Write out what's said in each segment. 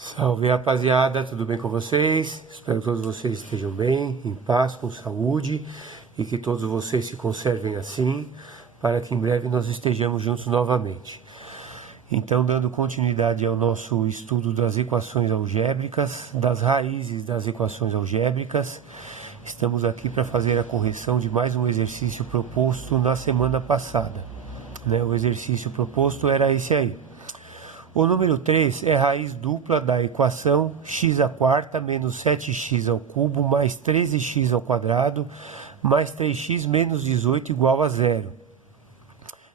Salve, rapaziada, tudo bem com vocês? Espero que todos vocês estejam bem, em paz, com saúde e que todos vocês se conservem assim, para que em breve nós estejamos juntos novamente. Então, dando continuidade ao nosso estudo das equações algébricas, das raízes das equações algébricas, estamos aqui para fazer a correção de mais um exercício proposto na semana passada. O exercício proposto era esse aí. O número 3 é raiz dupla da equação x² menos 7x ao cubo mais 13x ao quadrado mais 3x menos 18 igual a zero.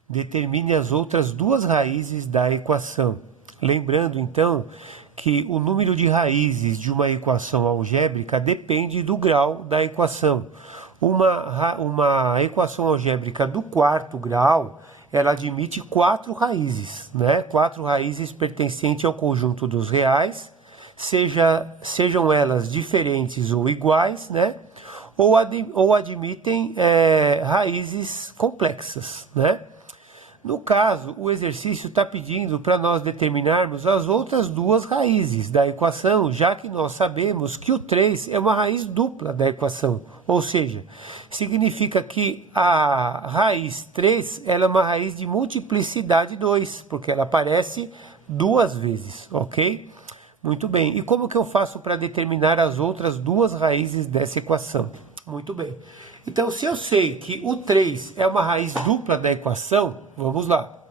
Determine as outras duas raízes da equação. Lembrando, então, que o número de raízes de uma equação algébrica depende do grau da equação. Uma equação algébrica do quarto grau, ela admite 4 raízes, 4 raízes pertencentes ao conjunto dos reais, sejam elas diferentes ou iguais, ou admitem raízes complexas, No caso, o exercício está pedindo para nós determinarmos as outras duas raízes da equação, já que nós sabemos que o 3 é uma raiz dupla da equação, ou seja, significa que a raiz 3 ela é uma raiz de multiplicidade 2, porque ela aparece duas vezes, ok? Muito bem, e como que eu faço para determinar as outras duas raízes dessa equação? Muito bem. Então, se eu sei que o 3 é uma raiz dupla da equação, vamos lá.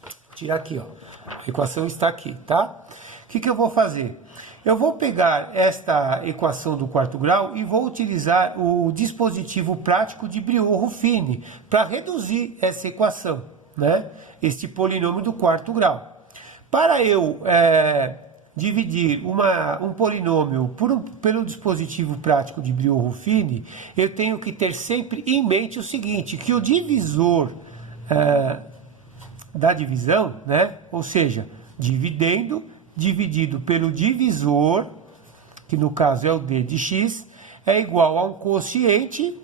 Vou tirar aqui, ó. A equação está aqui, tá? O que eu vou fazer? Eu vou pegar esta equação do quarto grau e vou utilizar o dispositivo prático de Briot-Ruffini para reduzir essa equação, este polinômio do quarto grau. Para eu dividir um polinômio pelo dispositivo prático de Briot-Ruffini, eu tenho que ter sempre em mente o seguinte, que o divisor da divisão, ou seja, dividido pelo divisor, que no caso é o d de x, é igual a um quociente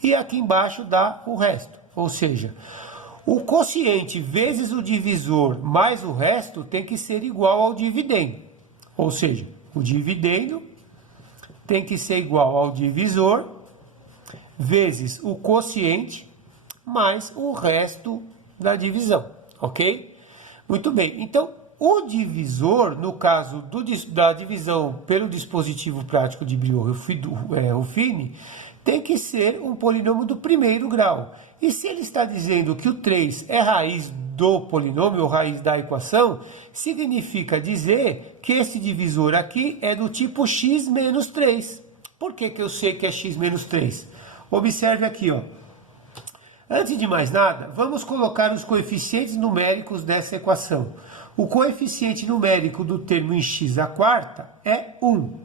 e aqui embaixo dá o resto. Ou seja, o quociente vezes o divisor mais o resto tem que ser igual ao dividendo. Ou seja, o dividendo tem que ser igual ao divisor vezes o quociente mais o resto da divisão, ok? Muito bem, então o divisor, no caso da divisão pelo dispositivo prático de Briot-Ruffini, tem que ser um polinômio do primeiro grau. E se ele está dizendo que o 3 é raiz do polinômio, ou raiz da equação, significa dizer que esse divisor aqui é do tipo x menos 3. Por que eu sei que é x menos 3? Observe aqui, ó. Antes de mais nada, vamos colocar os coeficientes numéricos dessa equação. O coeficiente numérico do termo em x² é 1.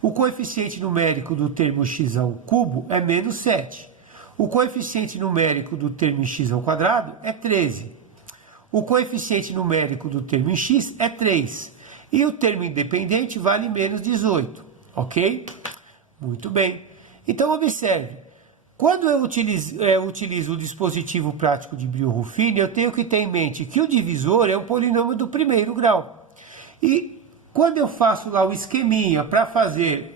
O coeficiente numérico do termo x ao cubo é menos 7. O coeficiente numérico do termo em x ao quadrado é 13. O coeficiente numérico do termo em x é 3. E o termo independente vale menos 18. Ok? Muito bem. Então, observe. Quando eu utilizo o dispositivo prático de Briot-Ruffini, eu tenho que ter em mente que o divisor é um polinômio do primeiro grau. E quando eu faço lá o esqueminha para fazer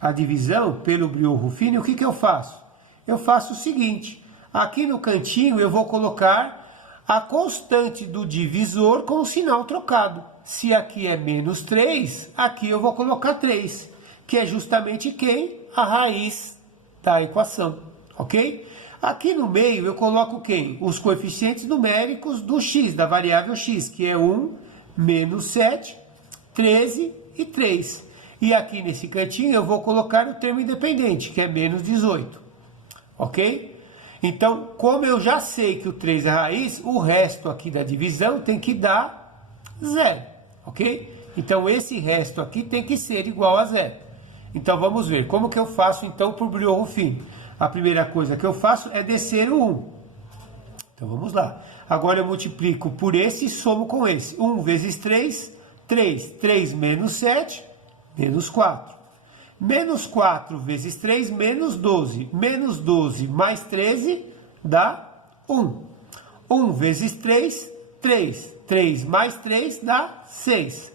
a divisão pelo Briot-Ruffini, o que eu faço? Eu faço o seguinte, aqui no cantinho eu vou colocar a constante do divisor com o sinal trocado. Se aqui é menos 3, aqui eu vou colocar 3, que é justamente quem? A raiz da equação, ok? Aqui no meio eu coloco quem? Os coeficientes numéricos do x, da variável x, que é 1, menos 7, 13 e 3. E aqui nesse cantinho eu vou colocar o termo independente, que é menos 18, ok? Então, como eu já sei que o 3 é raiz, o resto aqui da divisão tem que dar 0, ok? Então, esse resto aqui tem que ser igual a 0. Então, vamos ver. Como que eu faço, então, para o Briot-Ruffini? A primeira coisa que eu faço é descer o 1. Então, vamos lá. Agora, eu multiplico por esse e somo com esse. 1 vezes 3, 3. 3 menos 7, menos 4. Menos 4 vezes 3, menos 12. Menos 12 mais 13 dá 1. 1 vezes 3, 3. 3 mais 3 dá 6.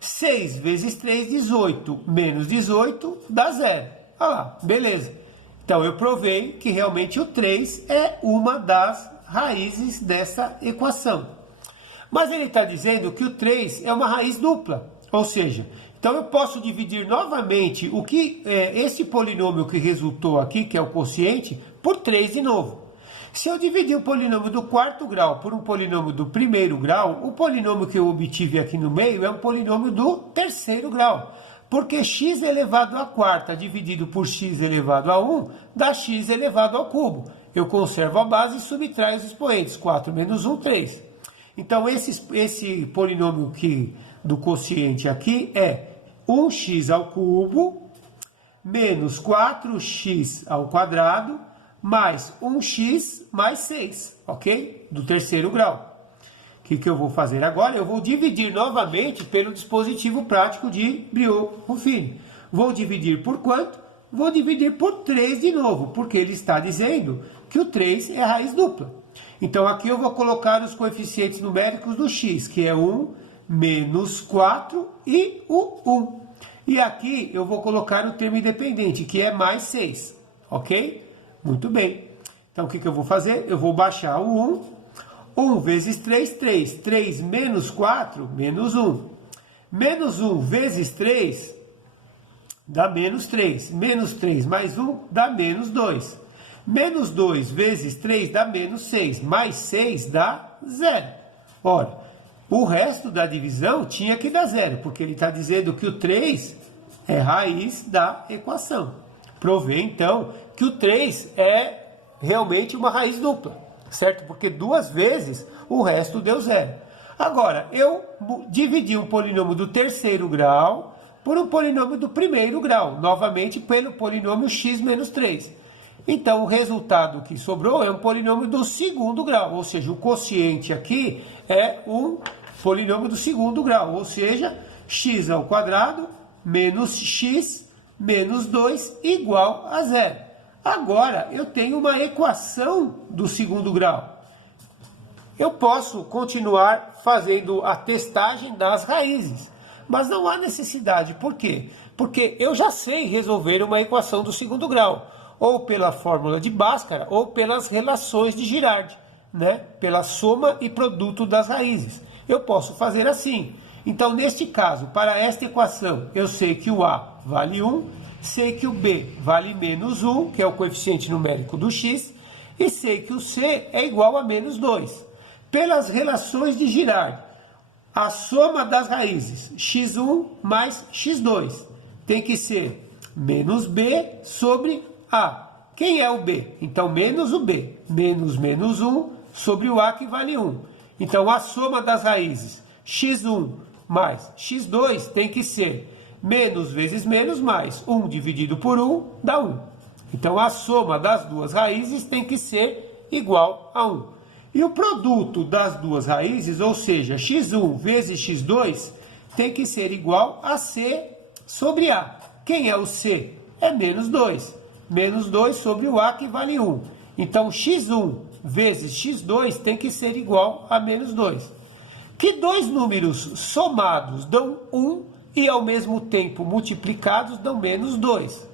6 vezes 3, 18. Menos 18 dá 0. Olha lá, beleza. Então, eu provei que realmente o 3 é uma das raízes dessa equação. Mas ele está dizendo que o 3 é uma raiz dupla. Ou seja, então eu posso dividir novamente o que esse polinômio que resultou aqui, que é o quociente, por 3 de novo. Se eu dividir o polinômio do quarto grau por um polinômio do primeiro grau, o polinômio que eu obtive aqui no meio é um polinômio do terceiro grau. Porque x elevado à quarta dividido por x elevado a 1 dá x elevado ao cubo. Eu conservo a base e subtraio os expoentes. 4 menos 1, 3. Então, esse polinômio do quociente aqui é 1x ao cubo menos 4x ao quadrado mais 1x mais 6, ok? Do terceiro grau. O que eu vou fazer agora? Eu vou dividir novamente pelo dispositivo prático de Briot-Ruffini. Vou dividir por quanto? Vou dividir por 3 de novo, porque ele está dizendo que o 3 é a raiz dupla. Então, aqui eu vou colocar os coeficientes numéricos do x, que é 1, menos 4 e o 1. E aqui eu vou colocar o termo independente, que é mais 6, ok? Muito bem. Então, o que eu vou fazer? Eu vou baixar o 1. 1 vezes 3, 3. 3 menos 4, menos 1. Menos 1 vezes 3 dá menos 3. Menos 3 mais 1 dá menos 2. Menos 2 vezes 3 dá menos 6. Mais 6 dá 0. Ora, o resto da divisão tinha que dar 0, porque ele está dizendo que o 3 é raiz da equação. Provei, então, que o 3 é realmente uma raiz dupla, certo? Porque 2 vezes o resto deu 0. Agora, eu dividi um polinômio do terceiro grau por um polinômio do primeiro grau, novamente pelo polinômio x menos 3. Então, o resultado que sobrou é um polinômio do segundo grau, ou seja, o quociente aqui é um polinômio do segundo grau, ou seja, x ao quadrado menos x menos 2 igual a 0. Agora, eu tenho uma equação do segundo grau. Eu posso continuar fazendo a testagem das raízes, mas não há necessidade. Por quê? Porque eu já sei resolver uma equação do segundo grau, ou pela fórmula de Bhaskara, ou pelas relações de Girard, né? Pela soma e produto das raízes. Eu posso fazer assim. Então, neste caso, para esta equação, eu sei que o A vale 1, sei que o B vale menos 1, que é o coeficiente numérico do x, e sei que o C é igual a menos 2. Pelas relações de Girard, a soma das raízes x1 mais x2 tem que ser menos B sobre A. Quem é o B? Então, menos o B. Menos 1 sobre o A, que vale 1. Então, a soma das raízes x1 mais x2 tem que ser menos vezes menos mais 1 dividido por 1 dá 1. Então, a soma das duas raízes tem que ser igual a 1. E o produto das duas raízes, ou seja, x1 vezes x2, tem que ser igual a C sobre A. Quem é o C? É menos 2. Menos 2 sobre o A, que vale 1. Então, x1 vezes x2 tem que ser igual a menos 2. Que dois números somados dão 1 e, ao mesmo tempo, multiplicados dão menos 2?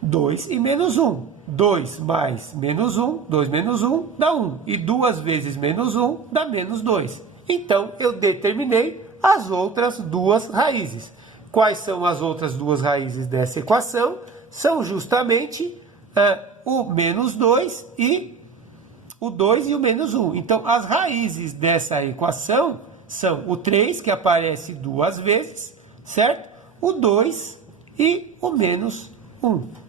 2 e menos 1. 2 mais menos 1, 2 menos 1 dá 1. E 2 vezes menos 1 dá menos 2. Então, eu determinei as outras duas raízes. Quais são as outras duas raízes dessa equação? São justamente o menos 2 e o 2 e o menos 1. Então, as raízes dessa equação são o 3, que aparece duas vezes, certo? O 2 e o menos 1.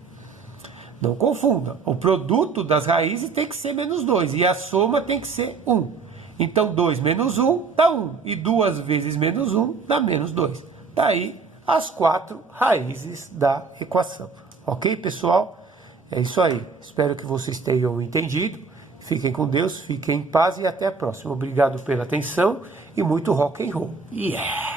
Não confunda. O produto das raízes tem que ser menos 2 e a soma tem que ser 1. Então, 2 menos 1 dá 1. E 2 vezes menos 1 dá menos 2. Daí as 4 raízes da equação. Ok, pessoal? É isso aí. Espero que vocês tenham entendido. Fiquem com Deus, fiquem em paz e até a próxima. Obrigado pela atenção e muito rock and roll. Yeah!